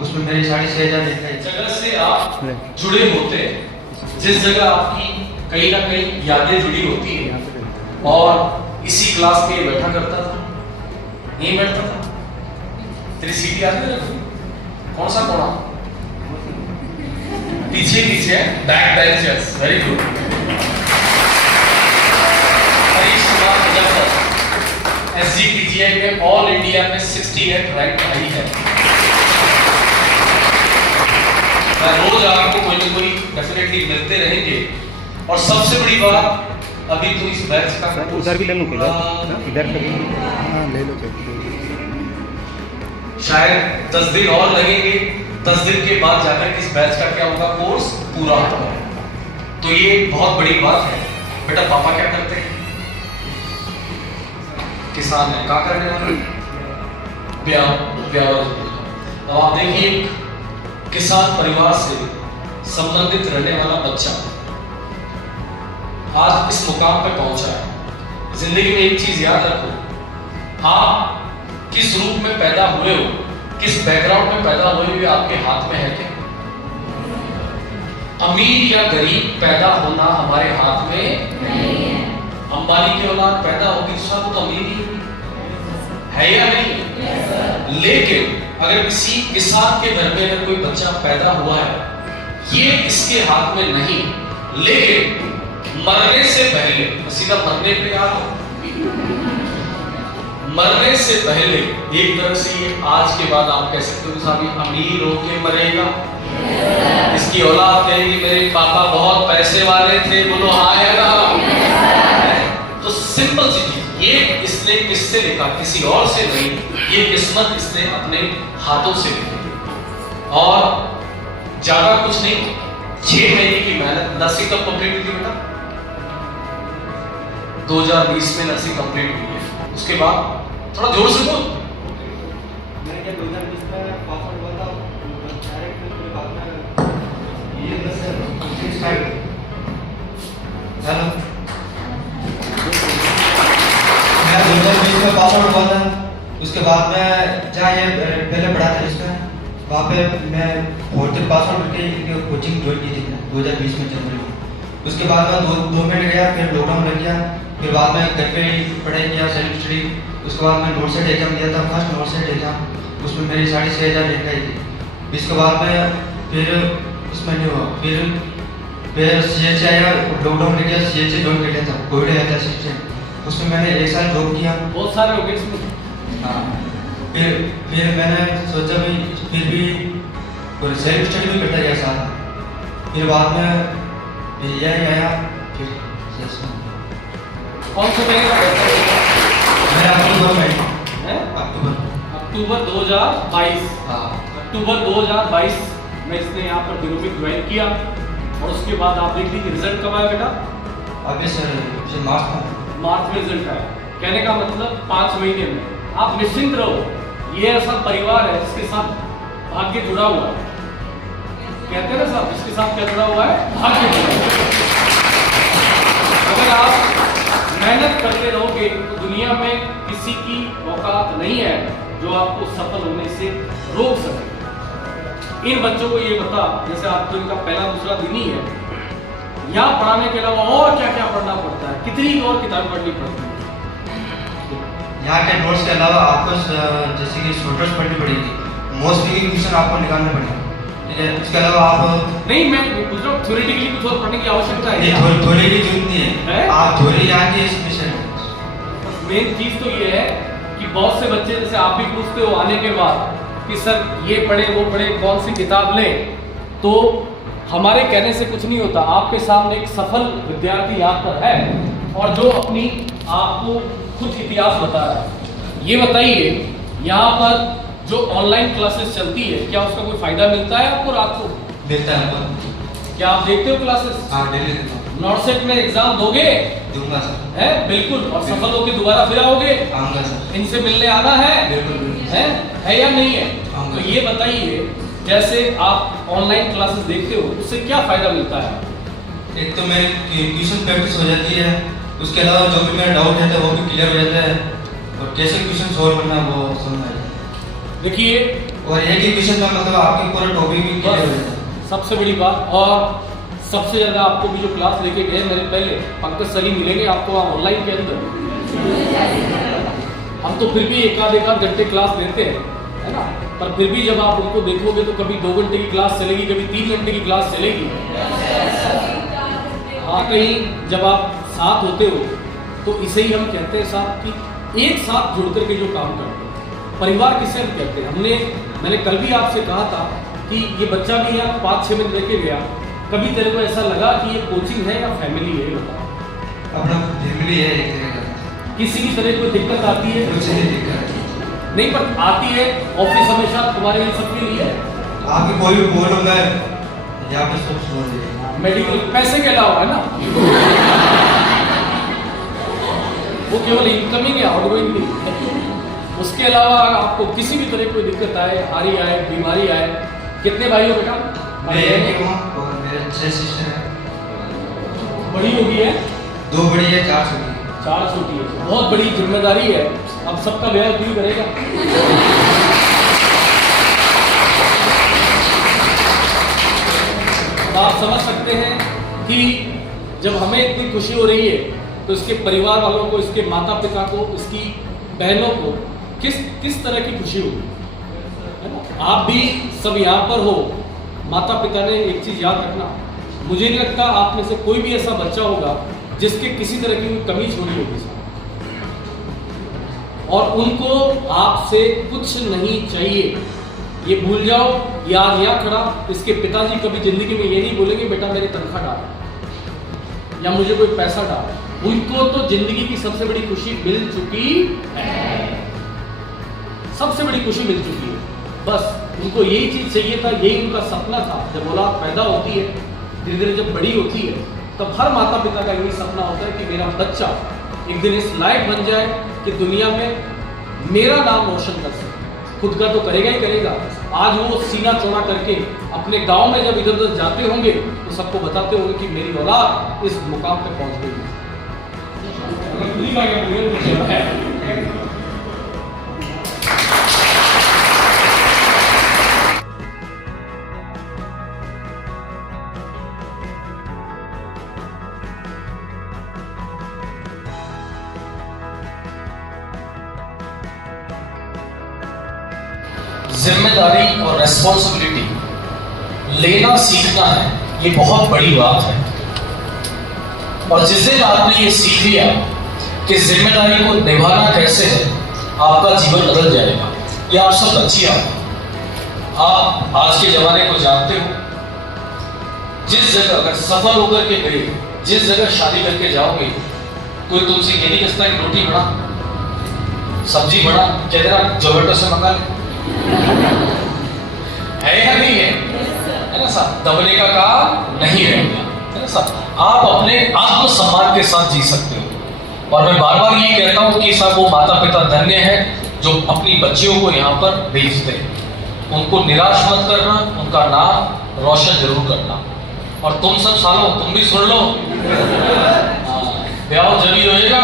उसमें मेरी सारी सहेलियां देखा जगह से आप जुड़े होते हैं, जिस जगह आपकी कहीं ना कहीं यादें जुड़ी होती है। और इसी क्लास में बैठा करता था, नहीं बैठता था। तेरी सीट याद है? कौन सा कोना? पीछे पीछे back benchers. Very good. Harish Kumar Muzaffar SGPGI में ऑल इंडिया में 68 रैंक आई है। रोज आपको कोई ना कोई डेफिनेटली मिलते रहेंगे। और सबसे बड़ी बात, अभी तो इस बैच का उधर भी ले लो, इधर ले लो। शायद 10 दिन और लगेंगे। 10 दिन के बाद जाकर इस बैच का क्या होगा, कोर्स पूरा होगा। तो ये बहुत बड़ी बात है। बेटा पापा क्या करते हैं? किसान है। क्या करने वाले? ब्याह। अब आप देखिए, किसान परिवार से संबंधित रहने वाला बच्चा आज इस मुकाम पर पहुंचा है। जिंदगी में एक चीज याद रखो, आप किस रूप में पैदा हुए हो, किस बैकग्राउंड में पैदा हुए हुए आपके हाथ में है क्या? अमीर या गरीब पैदा होना हमारे हाथ में नहीं है। अंबानी की औलाद पैदा होगी तो सब तो अमीर ही है या नहीं? लेकिन अगर किसी किसान के घर में अगर कोई बच्चा पैदा हुआ है, ये इसके हाथ में नहीं, लेकिन मरने से पहले, सीधा मरने पे आ रहा, मरने से पहले एक तरह से ये आज के बाद आप कह सकते हो साहब ये अमीर होके मरेगा। इसकी औलाद कहेगी मेरे पापा बहुत पैसे वाले थे, बोलो हाँ या ना? तो सिंपल सी चीज, ये इसने किससे लिखा? किसी और से नहीं, ये किस्मत इसने अपने हाथों से लिखी। और ज्यादा कुछ नहीं, 6 महीने की मेहनत। नर्सिंग कब कंप्लीट हुई थी बेटा? 2020 में नर्सिंग कंप्लीट हुई है। उसके बाद थोड़ा जोर से बोल। मैं क्या 2020 में पासवर्ड बोलता हूँ, डायरेक्ट मेरे बाद में ये बस हेलो, मैं 2020 में पासवर्ड बोला। उसके बाद में जहाँ ये पहले पढ़ा था इसमें, वहाँ पे मैं 4th पासवर्ड करके कोचिंग ज्वाइन की थी 2020 में जनवरी में। उसके बाद में 2 मिनट गया, फिर लॉकडाउन लग गया। फिर बाद में घर पे पढ़ाई किया, सेल्फ स्टडी। उसके बाद मैं नोट सेट एग्जाम दिया था, फर्स्ट नोट सेट एग्जाम। उसमें मेरी सारी सहेलियां रैंक आई थी। इसके बाद में फिर उसमें नहीं हुआ, फिर CH आया, लॉकडाउन लग गया, CH ज्वाइन कर लिया था, कोविड आया था सिस्टम। उसमें मैंने 1 साल जॉब किया। बहुत सारे हो गए इसमें। हाँ, फिर मैंने सोचा भाई फिर भी सेल्फ स्टडी भी करता गया साथ। फिर बाद में यही आया। फिर कौन से महीने का बैठा? मेरा अक्टूबर में है? अक्टूबर 2022। हाँ, अक्टूबर 2022 में इसने यहाँ पर दिनोमिक ज्वाइन किया। और उसके बाद आप देख लीजिए रिजल्ट कब आया बेटा? अभी सर मार्च में रिजल्ट आया। कहने का मतलब 5 महीने में। आप निश्चिंत रहो, ये ऐसा परिवार है जिसके साथ भाग्य जुड़ा हुआ है। कहते हैं ना साहब, जिसके साथ क्या जुड़ा हुआ है? भाग्य जुड़ा हुआ है। अगर आप मेहनत करते रहोगे तो दुनिया में किसी की औकात नहीं है जो आपको सफल होने से रोक सके। इन बच्चों को ये बता, जैसे आप तो इनका पहला दूसरा दिन ही है, यहाँ पढ़ाने के अलावा और क्या क्या पढ़ना पड़ता है? कितनी और किताबें पढ़नी पड़ती है? यहाँ के नोट्स के अलावा आपको जैसे कि शॉर्टर्स पढ़नी पड़ेगी, मोस्ट की क्वेश्चन आपको निकालने पड़ेगा। ठीक है, उसके अलावा आप नहीं, मैं पूछ रहा हूँ थ्योरेटिकली कुछ और पढ़ने की आवश्यकता है? थोड़ी की जरूरत नहीं है, आप थोड़ी यहाँ की स्पेशल। मेन चीज तो ये है कि बहुत से बच्चे जैसे आप भी पूछते हो आने के बाद कि सर ये पढ़े वो पढ़े, कौन सी किताब लें, तो हमारे कहने से कुछ नहीं होता। आपके सामने एक सफल विद्यार्थी यहाँ पर है और जो अपनी आपको खुद इतिहास बता रहा है। ये बताइए, यहाँ पर जो ऑनलाइन क्लासेस चलती है, क्या उसका कोई फायदा मिलता है आपको? रात को मिलता है आपको? क्या आप देखते हो क्लासेस? हाँ, डेली देता हूँ। नॉर्सेट में एग्जाम दोगे? दूंगा सर। है बिल्कुल। और सफल होकर दोबारा फिर आओगे? आऊंगा सर। इनसे मिलने आना है? बिल्कुल। है या नहीं है? आऊंगा। तो ये बताइए, जैसे आप ऑनलाइन क्लासेस देखते हो, उससे क्या फायदा मिलता है? एक तो मेरी ट्यूशन प्रैक्टिस हो जाती है, उसके अलावा जो भी मेरा डाउट रहता है वो भी क्लियर हो जाता है, और कैसे क्वेश्चन सॉल्व करना वो समझ आ जाता है। देखिए, और एक ही क्वेश्चन में मतलब आपके पूरा टॉपिक भी क्लियर हो जाता है। सबसे बड़ी बात। और सबसे ज़्यादा आपको भी जो क्लास लेके गए मेरे पहले पंकज सर ही मिलेंगे आपको वहाँ ऑनलाइन के अंदर। हम तो फिर भी एक आध घंटे क्लास लेते हैं, है ना, पर फिर भी जब आप उनको देखोगे तो कभी 2 घंटे की क्लास चलेगी, कभी 3 घंटे की क्लास चलेगी। हाँ, कहीं जब आप साथ होते हो तो इसे ही हम कहते हैं साथ कि एक साथ जुड़ करके जो काम करते हैं, परिवार किसे हम कहते हैं। मैंने कल भी आपसे कहा था कि ये बच्चा भी यहाँ 5-6 मिनट लेके गया, कभी तेरे को ऐसा लगा कि ये कोचिंग है या फैमिली है? बता। अपना फैमिली है एक तरह का। किसी भी तरह कोई दिक्कत आती है? कुछ नहीं दिक्कत नहीं, पर आती है। ऑफिस हमेशा तुम्हारे लिए सबके लिए है। आपकी कोई भी प्रॉब्लम है यहाँ पे सब छोड़ दीजिए। मेडिकल पैसे के अलावा, है ना, वो केवल इनकमिंग या आउटगोइंग नहीं। उसके अलावा आपको किसी भी तरह कोई दिक्कत आए, हारी आए, बीमारी आए। कितने भाई हो बेटा? मैं एक ही हूँ और मेरे 6 सिस्टर हैं। बड़ी होगी है? 2 बड़ी है, 4 छोटी है। 4 छोटी है। बहुत बड़ी जिम्मेदारी है। अब सबका ब्याह क्यों करेगा? तो आप समझ सकते हैं कि जब हमें इतनी खुशी हो रही है तो इसके परिवार वालों को, इसके माता पिता को, इसकी बहनों को किस तरह की खुशी होगी, है ना। आप भी सब यहाँ पर हो। माता पिता ने एक चीज़ याद रखना, मुझे नहीं लगता आप में से कोई भी ऐसा बच्चा होगा जिसके किसी तरह की कमी छोड़ी होगी, और उनको आपसे कुछ नहीं चाहिए। ये भूल जाओ, याद यहाँ खड़ा। इसके पिताजी कभी जिंदगी में ये नहीं बोलेंगे बेटा मेरी तनख्वाह डाल या मुझे कोई पैसा डाल। उनको तो जिंदगी की सबसे बड़ी खुशी मिल चुकी है, सबसे बड़ी खुशी मिल चुकी है। बस उनको यही चीज चाहिए था, यही उनका सपना था। जब औलाद पैदा होती है, धीरे धीरे जब बड़ी होती है, तब हर माता पिता का यही सपना होता है कि मेरा बच्चा एक दिन इस लायक बन जाए कि दुनिया में मेरा नाम रोशन कर सके। खुद का तो करेगा ही करेगा। आज वो सीना चौड़ा करके अपने गांव में जब इधर उधर जाते होंगे तो सबको बताते होंगे कि मेरी औलाद इस मुकाम पे पहुंच गई है। जिम्मेदारी और रेस्पॉन्सिबिलिटी लेना सीखना है, ये बहुत बड़ी बात है। और जिस दिन आपने ये सीख लिया कि जिम्मेदारी को निभाना कैसे है, आपका जीवन बदल जाएगा। ये आप सब अच्छी बात है। आप आज के जमाने को जानते हो, जिस जगह अगर सफल होकर के गए, जिस जगह शादी करके जाओगे, कोई तुमसे ये नहीं कहता कि रोटी बना, सब्जी बना, कह देना जोमेटो से मंगा ले। है या नहीं है? है ना साहब? दबने का काम नहीं रहेगा, है ना साहब? आप अपने आत्मसम्मान के साथ जी सकते हो। और मैं बार बार ये कहता हूँ कि साहब वो माता पिता धन्य है जो अपनी बच्चियों को यहाँ पर भेजते हैं। उनको निराश मत करना, उनका नाम रोशन जरूर करना। और तुम सब सालों तुम भी सुन लो, ब्याह जरूरी होएगा।